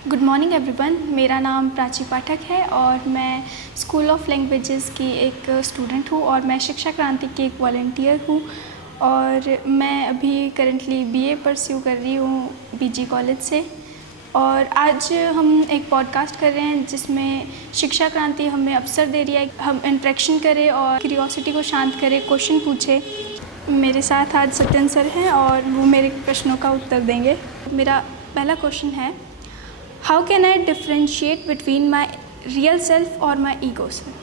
Good morning everyone. मेरा नाम प्राची पाठक है और मैं स्कूल ऑफ लैंग्वेजेस की एक स्टूडेंट हूँ और मैं शिक्षा क्रांति की एक वॉलंटियर हूँ। और मैं अभी करंटली बीए परस्यू कर रही हूँ बीजी कॉलेज से। और आज हम एक पॉडकास्ट कर रहे हैं जिसमें शिक्षा क्रांति हमें अवसर दे रही है हम इंटरेक्शन करें और क्यूरियोसिटी को शांत करें, क्वेश्चन पूछें। मेरे साथ आज सत्यन सर हैं और वो मेरे प्रश्नों का उत्तर देंगे। मेरा पहला क्वेश्चन है, how can I differentiate between my real self और माई ईगो सेल्फ?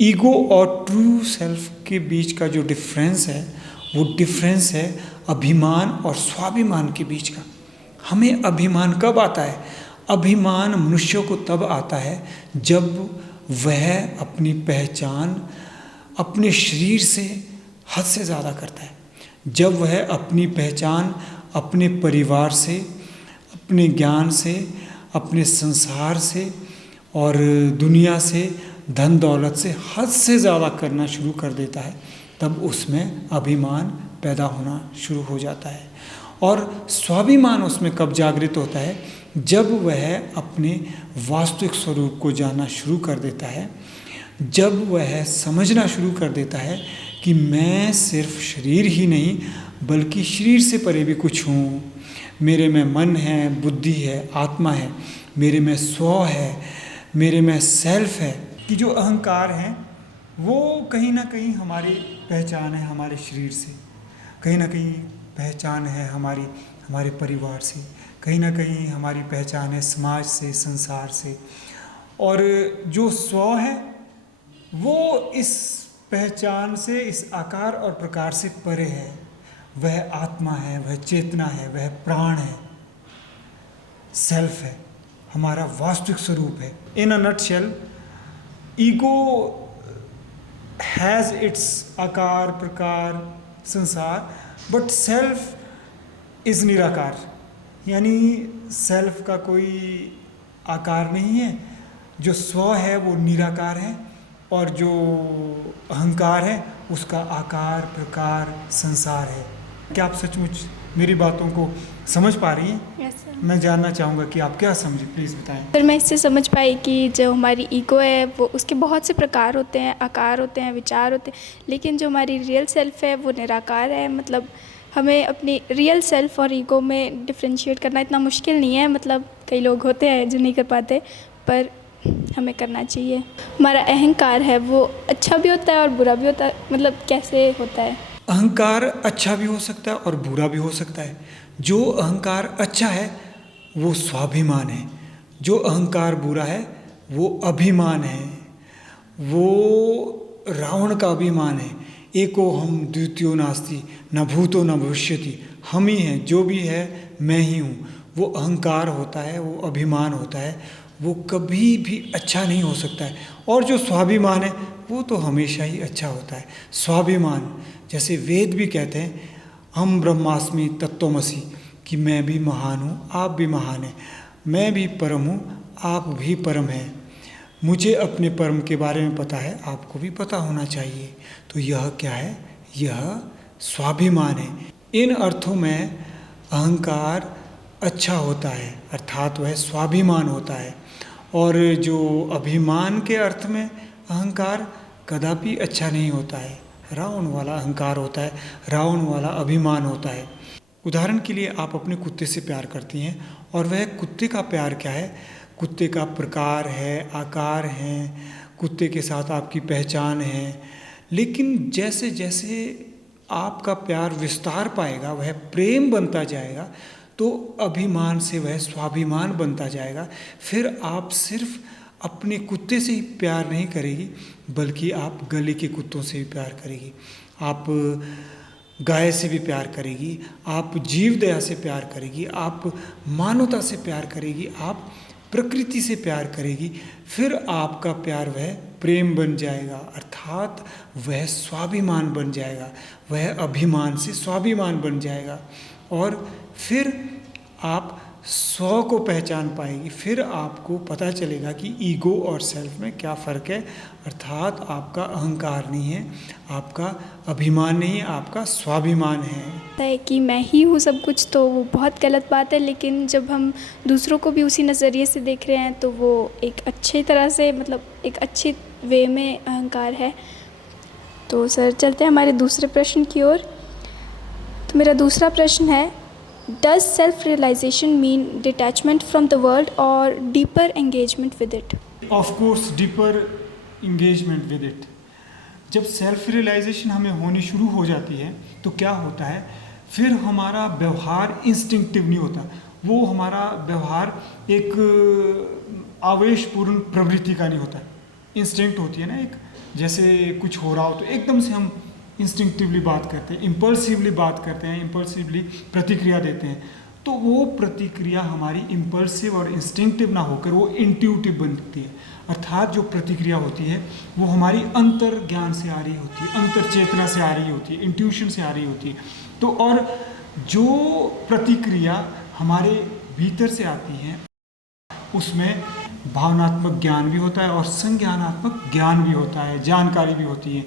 ईगो और ट्रू सेल्फ के बीच का जो डिफरेंस है वो डिफरेंस है अभिमान और स्वाभिमान के बीच का। हमें अभिमान कब आता है? अभिमान मनुष्य को तब आता है जब वह अपनी पहचान अपने शरीर से हद से ज़्यादा करता है, जब वह अपनी पहचान अपने परिवार से, अपने ज्ञान से, अपने संसार से और दुनिया से, धन दौलत से हद से ज़्यादा करना शुरू कर देता है, तब उसमें अभिमान पैदा होना शुरू हो जाता है। और स्वाभिमान उसमें कब जागृत होता है? जब वह अपने वास्तविक स्वरूप को जानना शुरू कर देता है, जब वह समझना शुरू कर देता है कि मैं सिर्फ शरीर ही नहीं बल्कि शरीर से परे भी कुछ हूँ। मेरे में मन है, बुद्धि है, आत्मा है, मेरे में स्व है, मेरे में सेल्फ है। कि जो अहंकार है वो कहीं ना कहीं हमारी पहचान है हमारे शरीर से, कहीं ना कहीं पहचान है हमारे परिवार से, कहीं ना कहीं हमारी पहचान है समाज से, संसार से। और जो स्व है वो इस पहचान से, इस आकार और प्रकार से परे है। वह आत्मा है, वह चेतना है, वह प्राण है, सेल्फ है, हमारा वास्तविक स्वरूप है। In a nutshell, ego has its आकार प्रकार संसार, बट सेल्फ इज़ निराकार। यानी सेल्फ का कोई आकार नहीं है, जो स्व है वो निराकार है और जो अहंकार है उसका आकार प्रकार संसार है। क्या आप सचमुच मेरी बातों को समझ पा रही हैं? Yes sir. मैं जानना चाहूँगा कि आप क्या समझे, प्लीज़ बताएं। सर, मैं इससे समझ पाई कि जो हमारी ईगो है वो उसके बहुत से प्रकार होते हैं, आकार होते हैं, विचार होते हैं, लेकिन जो हमारी रियल सेल्फ है वो निराकार है। मतलब हमें अपनी रियल सेल्फ और ईगो में डिफ्रेंशिएट करना इतना मुश्किल नहीं है। मतलब कई लोग होते हैं जो नहीं कर पाते, पर हमें करना चाहिए। हमारा अहंकार है वो अच्छा भी होता है और बुरा भी होता है। मतलब कैसे होता है? अहंकार अच्छा भी हो सकता है और बुरा भी हो सकता है। जो अहंकार अच्छा है वो स्वाभिमान है, जो अहंकार बुरा है वो अभिमान है, वो रावण का अभिमान है। एको हम द्वितीयो नास्ति न भूतो न भविष्यति, हम ही हैं, जो भी है मैं ही हूँ। वो अहंकार होता है, वो अभिमान होता है, वो कभी भी अच्छा नहीं हो सकता है। और जो स्वाभिमान है वो तो हमेशा ही अच्छा होता है। स्वाभिमान, जैसे वेद भी कहते हैं हम ब्रह्मास्मि तत्त्वमसि, कि मैं भी महान हूँ, आप भी महान हैं, मैं भी परम हूँ, आप भी परम हैं, मुझे अपने परम के बारे में पता है, आपको भी पता होना चाहिए। तो यह क्या है? यह स्वाभिमान है। इन अर्थों में अहंकार अच्छा होता है, अर्थात वह स्वाभिमान होता है। और जो अभिमान के अर्थ में अहंकार कदापि अच्छा नहीं होता है, रावण वाला अहंकार होता है, रावण वाला अभिमान होता है। उदाहरण के लिए आप अपने कुत्ते से प्यार करती हैं और वह कुत्ते का प्यार क्या है? कुत्ते का प्रकार है, आकार है, कुत्ते के साथ आपकी पहचान है। लेकिन जैसे जैसे आपका प्यार विस्तार पाएगा, वह प्रेम बनता जाएगा, तो अभिमान से वह स्वाभिमान बनता जाएगा। फिर आप सिर्फ अपने कुत्ते से ही प्यार नहीं करेगी बल्कि आप गले के कुत्तों से भी प्यार करेगी, आप गाय से भी प्यार करेगी, आप जीव दया से प्यार करेगी, आप मानवता से प्यार करेगी, आप प्रकृति से प्यार करेगी। फिर आपका प्यार वह प्रेम बन जाएगा, अर्थात वह स्वाभिमान बन जाएगा, वह अभिमान से स्वाभिमान बन जाएगा। और फिर आप स्व को पहचान पाएगी, फिर आपको पता चलेगा कि ईगो और सेल्फ में क्या फ़र्क है। अर्थात आपका अहंकार नहीं है, आपका अभिमान नहीं है, आपका स्वाभिमान है कि मैं ही हूँ सब कुछ, तो वो बहुत गलत बात है। लेकिन जब हम दूसरों को भी उसी नज़रिए से देख रहे हैं तो वो एक अच्छी तरह से, मतलब एक अच्छी वे में अहंकार है। तो सर चलते हैं हमारे दूसरे प्रश्न की ओर। तो मेरा दूसरा प्रश्न है, does self realization mean detachment from the world और deeper engagement with it? Of course deeper engagement with it. जब सेल्फ रियलाइजेशन हमें होनी शुरू हो जाती है तो क्या होता है, फिर हमारा व्यवहार इंस्टिंक्टिव नहीं होता। वो हमारा व्यवहार एक आवेशपूर्ण प्रवृत्ति का नहीं होता। इंस्टिंक्ट होती है ना, एक जैसे कुछ हो रहा हो तो एकदम से हम इंस्टिंक्टिवली बात करते हैं, इम्पल्सिवली बात करते हैं, इम्पल्सिवली प्रतिक्रिया देते हैं। तो वो प्रतिक्रिया हमारी इम्पल्सिव और इंस्टिंक्टिव ना होकर वो इंट्यूटिव बनती है। अर्थात जो प्रतिक्रिया होती है वो हमारी अंतर ज्ञान से आ रही होती है, अंतर चेतना से आ रही होती है, इंट्यूशन से आ रही होती है। तो और जो प्रतिक्रिया हमारे भीतर से आती है उसमें भावनात्मक ज्ञान भी होता है और संज्ञानात्मक ज्ञान भी होता है, जानकारी भी होती है।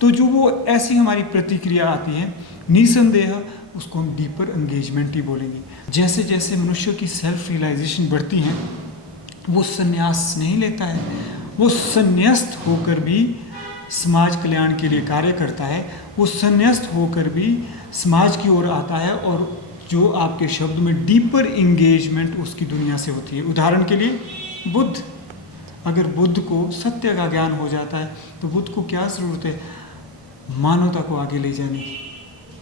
तो जो वो ऐसी हमारी प्रतिक्रिया आती है, निसंदेह उसको हम डीपर एंगेजमेंट ही बोलेंगे। जैसे जैसे मनुष्य की सेल्फ रियलाइजेशन बढ़ती है, वो संन्यास नहीं लेता है, वो संन्यस्त होकर भी समाज कल्याण के लिए कार्य करता है, वो संन्यस्त होकर भी समाज की ओर आता है और जो आपके शब्द में डीपर इंगेजमेंट उसकी दुनिया से होती है। उदाहरण के लिए बुद्ध, अगर बुद्ध को सत्य का ज्ञान हो जाता है तो बुद्ध को क्या ज़रूरत है, मानवता को आगे ले जाने की,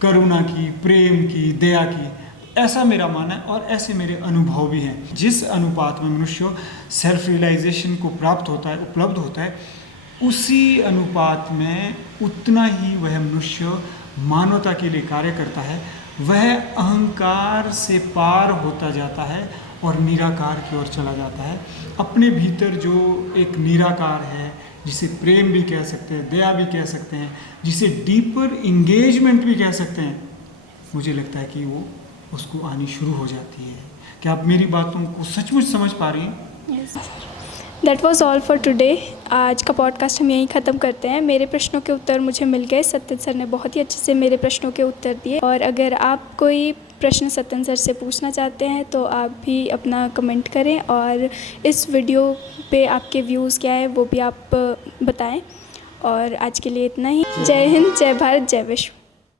करुणा की, प्रेम की, दया की। ऐसा मेरा मानना है और ऐसे मेरे अनुभव भी हैं। जिस अनुपात में मनुष्य सेल्फ रियलाइजेशन को प्राप्त होता है, उपलब्ध होता है, उसी अनुपात में उतना ही वह मनुष्य मानवता के लिए कार्य करता है। वह अहंकार से पार होता जाता है और निराकार की ओर चला जाता है। अपने भीतर जो एक निराकार है, जिसे प्रेम भी कह सकते हैं, दया भी कह सकते हैं, जिसे डीपर इंगेजमेंट भी कह सकते हैं, मुझे लगता है कि वो उसको आनी शुरू हो जाती है। क्या आप मेरी बातों को सचमुच समझ पा रही हैं? Yes. That was all for today. आज का पॉडकास्ट हम यहीं ख़त्म करते हैं। मेरे प्रश्नों के उत्तर मुझे मिल गए, सत्यन सर ने बहुत ही अच्छे से मेरे प्रश्नों के उत्तर दिए। और अगर आप कोई प्रश्न सत्यन सर से पूछना चाहते हैं तो आप भी अपना कमेंट करें और इस वीडियो पे आपके व्यूज़ क्या है वो भी आप बताएं। और आज के लिए इतना ही। जय हिंद, जय भारत, जय विश्व।